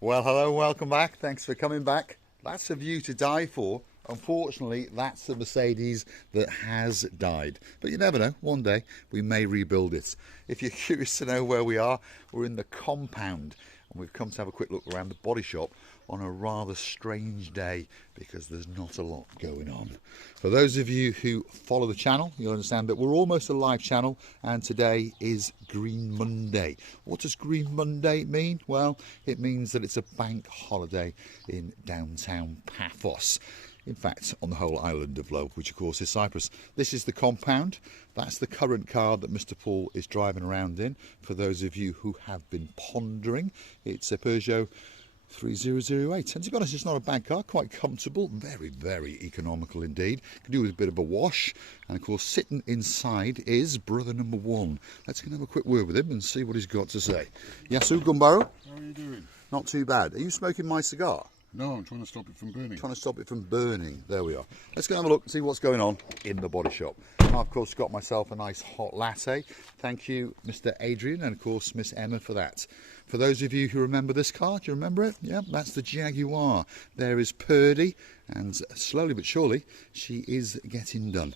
Well, hello, welcome back. Thanks for coming back. That's a view to die for. Unfortunately, that's the Mercedes that has died. But you never know, one day we may rebuild it. If you're curious to know where we are, we're in the compound and we've come to have a quick look around the body shop on a rather strange day because there's not a lot going on. For those of you who follow the channel, you'll understand that we're almost a live channel and today is Green Monday. What does Green Monday mean? Well, it means that it's a bank holiday in downtown Paphos. In fact, on the whole island of Love, which of course is Cyprus. This is the compound. That's the current car that Mr. Paul is driving around in. For those of you who have been pondering, it's a Peugeot 3008. And to be honest, it's not a bad car, quite comfortable, very, very economical indeed. Can do with a bit of a wash. And of course, sitting inside is brother number one. Let's go and have a quick word with him and see what he's got to say. Yasu Gumbaro? How are you doing? Not too bad. Are you smoking my cigar? No, I'm trying to stop it from burning. Trying to stop it from burning. There we are. Let's go and have a look and see what's going on in the body shop. I've of course got myself a nice hot latte. Thank you, Mr. Adrian, and of course Miss Emma for that. For those of you who remember this car, do you remember it? Yeah, that's the Jaguar. There is Purdy, and slowly but surely she is getting done.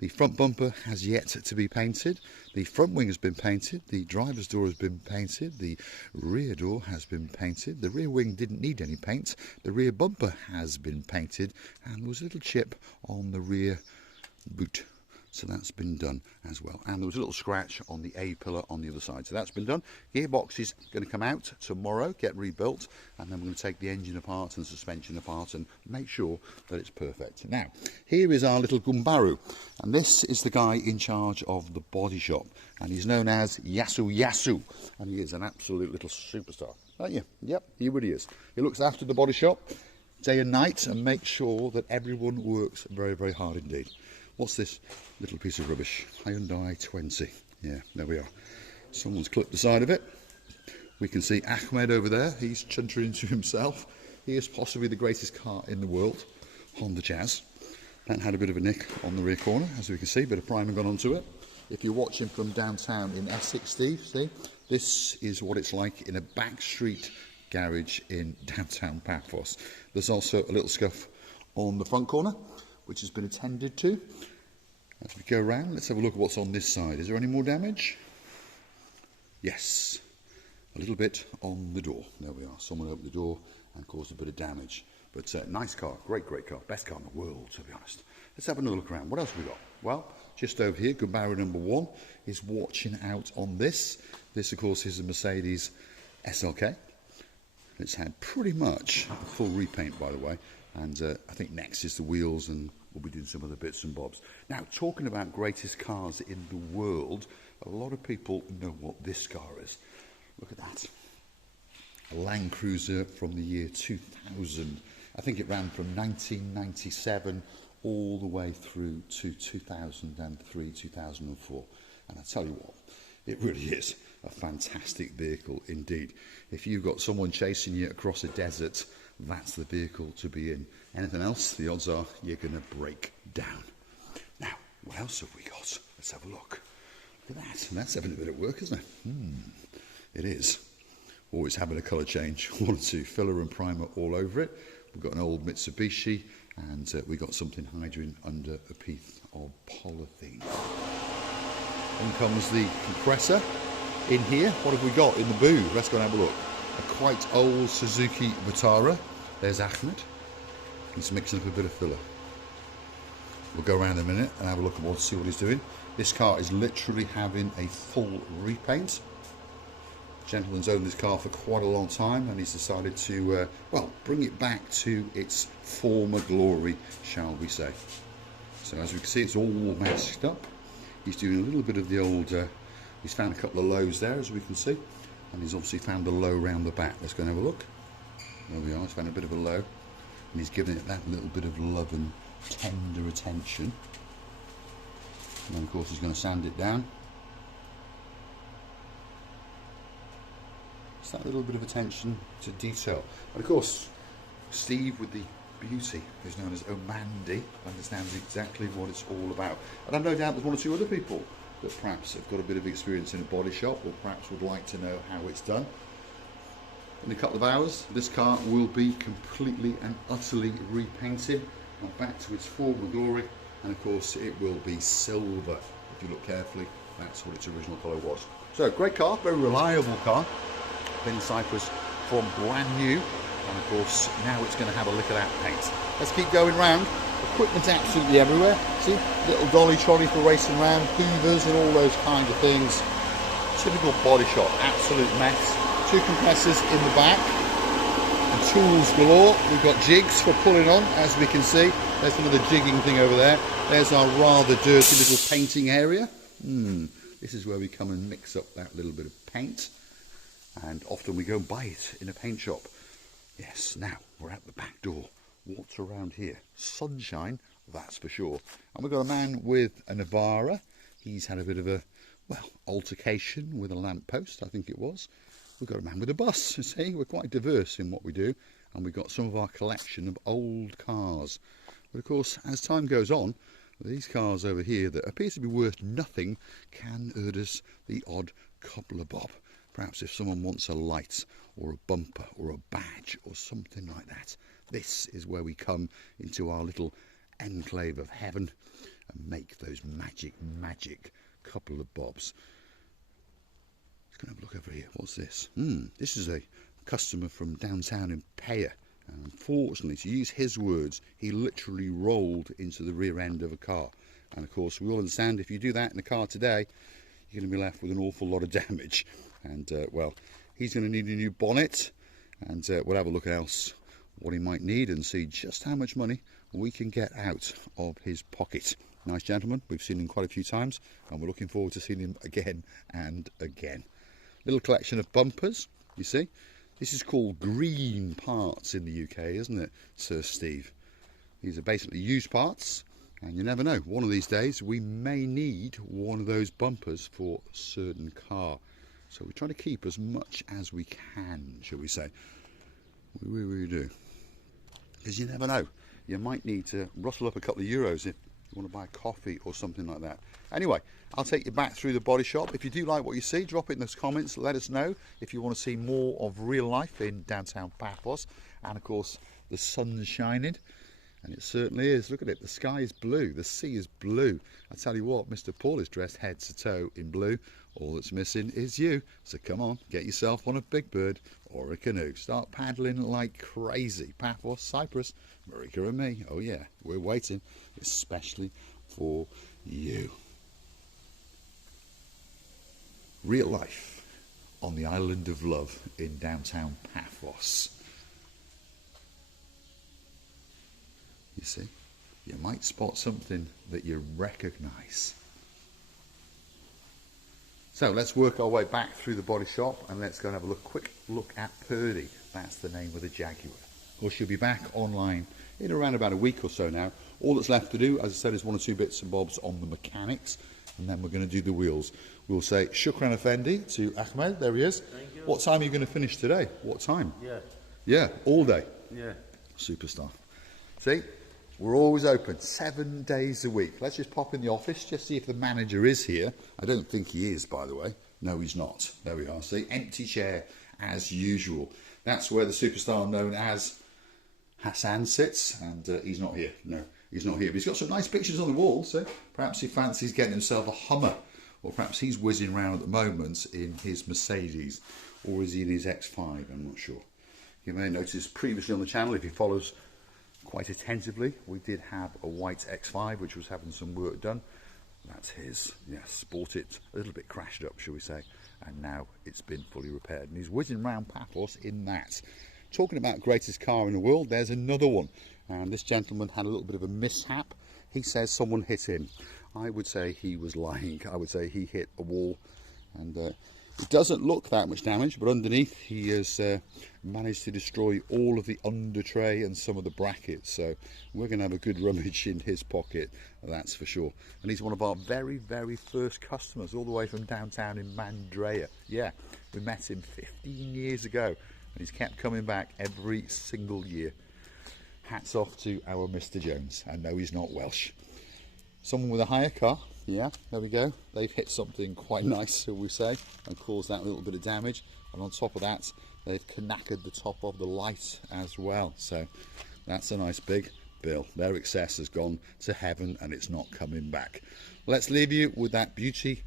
The front bumper has yet to be painted. The front wing has been painted. The driver's door has been painted. The rear door has been painted. The rear wing didn't need any paint. The rear bumper has been painted. And there was a little chip on the rear boot. So that's been done as well. And there was a little scratch on the A-pillar on the other side. So that's been done. Gearbox is going to come out tomorrow, get rebuilt. And then we're going to take the engine apart and suspension apart and make sure that it's perfect. Now, here is our little Gumbaru. And this is the guy in charge of the body shop. And he's known as Yasu. And he is an absolute little superstar. Aren't you? Yep, he really is. He looks after the body shop day and night and makes sure that everyone works very, very hard indeed. What's this little piece of rubbish? Hyundai 20. Yeah, there we are. Someone's clipped the side of it. We can see Ahmed over there. He's chuntering to himself. He is possibly the greatest car in the world. Honda Jazz. That had a bit of a nick on the rear corner, as we can see. Bit of primer gone onto it. If you're watching from downtown in Essex, Steve, see? This is what it's like in a backstreet garage in downtown Paphos. There's also a little scuff on the front corner, which has been attended to. As we go around, let's have a look at what's on this side. Is there any more damage? Yes, a little bit on the door. There we are. Someone opened the door and caused a bit of damage. But nice car, great car, best car in the world, to be honest. Let's have another look around. What else have we got? Well, just over here, Gumbaru number one is watching out on this. This, of course, is a Mercedes SLK. It's had pretty much a full repaint, by the way. And I think next is the wheels, and we'll be doing some other bits and bobs. Now, talking about greatest cars in the world, a lot of people know what this car is. Look at that. A Land Cruiser from the year 2000. I think it ran from 1997 all the way through to 2003, 2004. And I tell you what, it really is a fantastic vehicle indeed. If you've got someone chasing you across a desert, that's the vehicle to be in. Anything else, the odds are you're going to break down. Now, what else have we got? Let's have a look. Look at that. That's having a bit of work, isn't it? It is. Always having a colour change. 1 or 2 filler and primer all over it. We've got an old Mitsubishi, and we've got something hydrogen under a piece of polythene. In comes the compressor. In here, what have we got in the booth? Let's go and have a look. A quite old Suzuki Vitara. There's Ahmed. He's mixing up a bit of filler. We'll go around in a minute and have a look at what, see what he's doing. This car is literally having a full repaint. Gentleman's owned this car for quite a long time, and he's decided to, well, bring it back to its former glory, shall we say. So as we can see, it's all masked up. He's doing a little bit of the old, he's found a couple of lows there, as we can see. And he's obviously found a low round the back. Let's go and have a look. There we are, he's found a bit of a low. And he's giving it that little bit of love and tender attention. And then of course he's going to sand it down. It's that little bit of attention to detail. And of course, Steve with the beauty, who's known as Omandi, understands exactly what it's all about. And I've no doubt there's 1 or 2 other people that perhaps have got a bit of experience in a body shop, or perhaps would like to know how it's done. In a couple of hours, this car will be completely and utterly repainted and back to its former glory, and of course it will be silver. If you look carefully, that's what its original colour was. So, great car, very reliable car. Been in Cyprus from brand new, and of course now it's going to have a lick of that paint. Let's keep going round. Equipment absolutely everywhere. See, little dolly trolley for racing around, hoovers and all those kind of things. Typical body shop, absolute mess. 2 compressors in the back and tools galore. We've got jigs for pulling on, as we can see. There's another jigging thing over there. There's our rather dirty little painting area. This is where we come and mix up that little bit of paint, and often we go and buy it in a paint shop. Yes, now we're at the back door. What's around here? Sunshine, that's for sure. And we've got a man with a Navara. He's had a bit of a, well, altercation with a lamppost, I think it was. We've got a man with a bus, you see. We're quite diverse in what we do, and we've got some of our collection of old cars. But of course, as time goes on, these cars over here that appear to be worth nothing can earn us the odd couple of bob. Perhaps if someone wants a light or a bumper or a badge or something like that, this is where we come into our little enclave of heaven and make those magic couple of bobs. Let's go and have a look over here. What's this? This is a customer from downtown in Paya. Unfortunately, to use his words, he literally rolled into the rear end of a car. And of course, we all understand if you do that in a car today, you're going to be left with an awful lot of damage. And well, he's going to need a new bonnet, and we'll have a look else what he might need and see just how much money we can get out of his pocket. Nice gentleman. We've seen him quite a few times, and we're looking forward to seeing him again and again. Little collection of bumpers, you see. This is called green parts in the UK, isn't it, Sir Steve? These are basically used parts, and you never know. One of these days we may need one of those bumpers for a certain car. So we try to keep as much as we can, shall we say. We really do. Because you never know. You might need to rustle up a couple of euros if you want to buy a coffee or something like that. Anyway, I'll take you back through the body shop. If you do like what you see, drop it in those comments. Let us know if you want to see more of real life in downtown Paphos. And of course, the sun's shining. And it certainly is. Look at it. The sky is blue. The sea is blue. I tell you what, Mr. Paul is dressed head to toe in blue. All that's missing is you. So come on, get yourself on a big bird or a canoe. Start paddling like crazy. Paphos Cyprus, Marika and me. Oh yeah, we're waiting, especially for you. Real life on the island of love in downtown Paphos. You see, you might spot something that you recognise. So let's work our way back through the body shop and let's go and have a quick look at Purdy. That's the name of the Jaguar. Of course, she'll be back online in around about a week or so now. All that's left to do, as I said, is 1 or 2 bits and bobs on the mechanics, and then we're going to do the wheels. We'll say Shukran Effendi to Ahmed. There he is. Thank you. What time are you going to finish today? What time? Yeah. Yeah, all day. Yeah. Superstar. See? We're always open 7 days a week. Let's just pop in the office, just see if the manager is here. I don't think he is, by the way. No, he's not. There we are. See, empty chair as usual. That's where the superstar known as Hassan sits, and he's not here. No, he's not here. But he's got some nice pictures on the wall, so perhaps he fancies getting himself a Hummer, or perhaps he's whizzing around at the moment in his Mercedes, or is he in his X5? I'm not sure. You may notice previously on the channel, if he follows quite attentively, we did have a white X5 which was having some work done. That's his. Yes, bought it a little bit crashed up, shall we say, and now it's been fully repaired, and he's whizzing around Paphos in that. Talking about greatest car in the world, there's another one, and this gentleman had a little bit of a mishap. He says someone hit him. I would say he was lying. I would say he hit a wall, and it doesn't look that much damage, but underneath he has managed to destroy all of the under tray and some of the brackets, so we're going to have a good rummage in his pocket, that's for sure. And he's one of our very first customers, all the way from downtown in Mandrea. Yeah, we met him 15 years ago, and he's kept coming back every single year. Hats off to our Mr. Jones. I know he's not Welsh. Someone with a hire car, yeah, there we go. They've hit something quite nice, shall we say, and caused that little bit of damage. And on top of that, they've knackered the top of the light as well. So that's a nice big bill. Their excess has gone to heaven and it's not coming back. Let's leave you with that beauty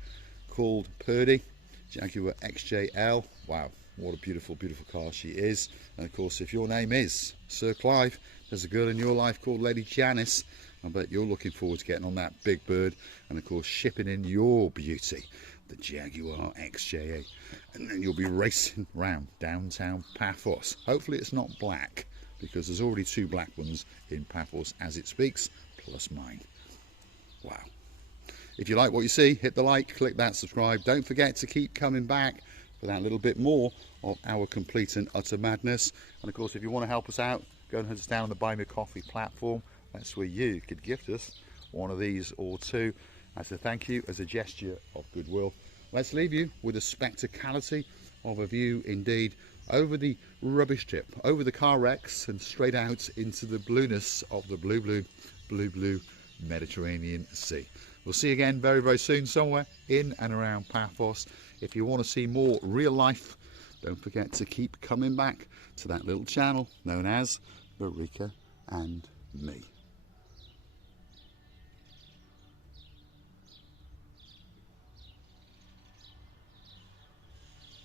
called Purdy, Jaguar XJL. Wow, what a beautiful, beautiful car she is. And of course, if your name is Sir Clive, there's a girl in your life called Lady Janice. I bet you're looking forward to getting on that big bird and of course shipping in your beauty, the Jaguar XJA, and then you'll be racing round downtown Paphos. Hopefully it's not black, because there's already 2 black ones in Paphos as it speaks, plus mine. Wow. If you like what you see, hit the like, click that subscribe. Don't forget to keep coming back for that little bit more of our complete and utter madness. And of course, if you want to help us out, go and head us down on the Buy Me a Coffee platform. That's where you could gift us one of these or 2 as a thank you, as a gesture of goodwill. Let's leave you with a spectacality of a view indeed over the rubbish tip, over the car wrecks, and straight out into the blueness of the blue Mediterranean Sea. We'll see you again very, very soon somewhere in and around Paphos. If you want to see more real life, don't forget to keep coming back to that little channel known as Marika and Me.